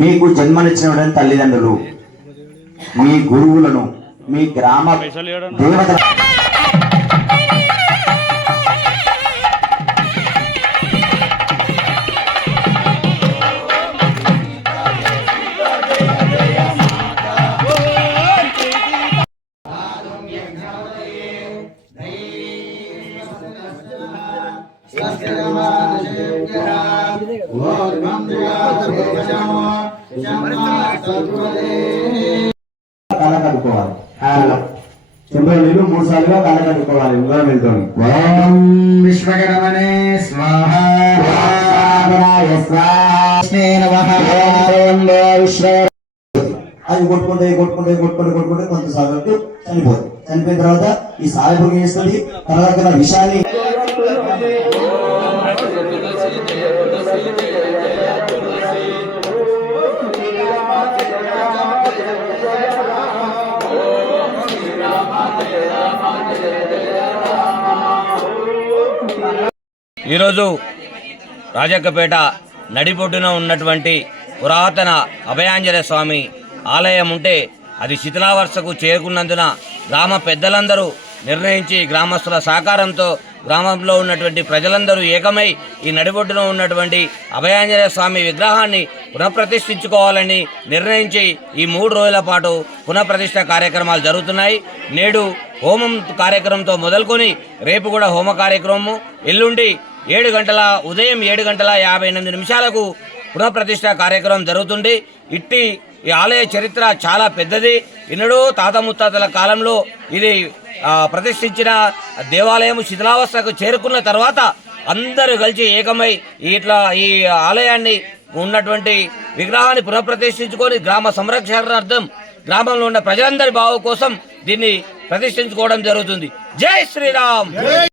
మీకు జన్మనిచ్చినటువంటి తల్లిదండ్రులు, మీ గురువులను, మీ గ్రామ దేవతల కలకడుకోవాలి. చెంబులో నీళ్ళు 3 సార్లుగా కలకడుకోవాలి. వెళ్తాం. ఓం విశ్వకర్మణే స్వాహ. అది కొట్టుకుంటే కొట్టుకుంటే కొట్టుకుంటే కొట్టుకుంటే కొంత సాగుతూ చనిపోతుంది. చనిపోయిన తర్వాత ఈ సాలెపురుగు చేస్తుంది. తర్వాత విషాన్ని ఈరోజు రాజక్కపేట నడిబొడ్డున ఉన్నటువంటి పురాతన అభయాంజనేయ స్వామి ఆలయం ఉంటే అది శిథిలావస్థకు చేరుకున్నందున గ్రామ పెద్దలందరూ నిర్ణయించి గ్రామస్తుల సహకారంతో గ్రామంలో ఉన్నటువంటి ప్రజలందరూ ఏకమై ఈ నడిబొడ్డున ఉన్నటువంటి అభయాంజనేయ స్వామి విగ్రహాన్ని పునఃప్రతిష్ఠించుకోవాలని నిర్ణయించి ఈ 3 రోజుల పాటు పునఃప్రతిష్ఠ కార్యక్రమాలు జరుగుతున్నాయి. నేడు హోమం కార్యక్రమంతో మొదలుకొని రేపు కూడా హోమ కార్యక్రమము, ఎల్లుండి ఉదయం 7:58 పునఃప్రతిష్ఠ కార్యక్రమం జరుగుతుంది. ఇట్టి ఈ ఆలయ చరిత్ర చాలా పెద్దది. ఇన్నడూ తాత ముత్తాతల కాలంలో ఇది ప్రతిష్ఠించిన దేవాలయం శిథిలావస్థకు చేరుకున్న తర్వాత అందరూ కలిసి ఏకమై ఈ ఆలయాన్ని ఉన్నటువంటి విగ్రహాన్ని పునఃప్రతిష్ఠించుకొని గ్రామ సంరక్షణార్థం గ్రామంలో ఉన్న ప్రజలందరి బాగు కోసం దీన్ని ప్రతిష్ఠించుకోవడం జరుగుతుంది. జై శ్రీరామ్.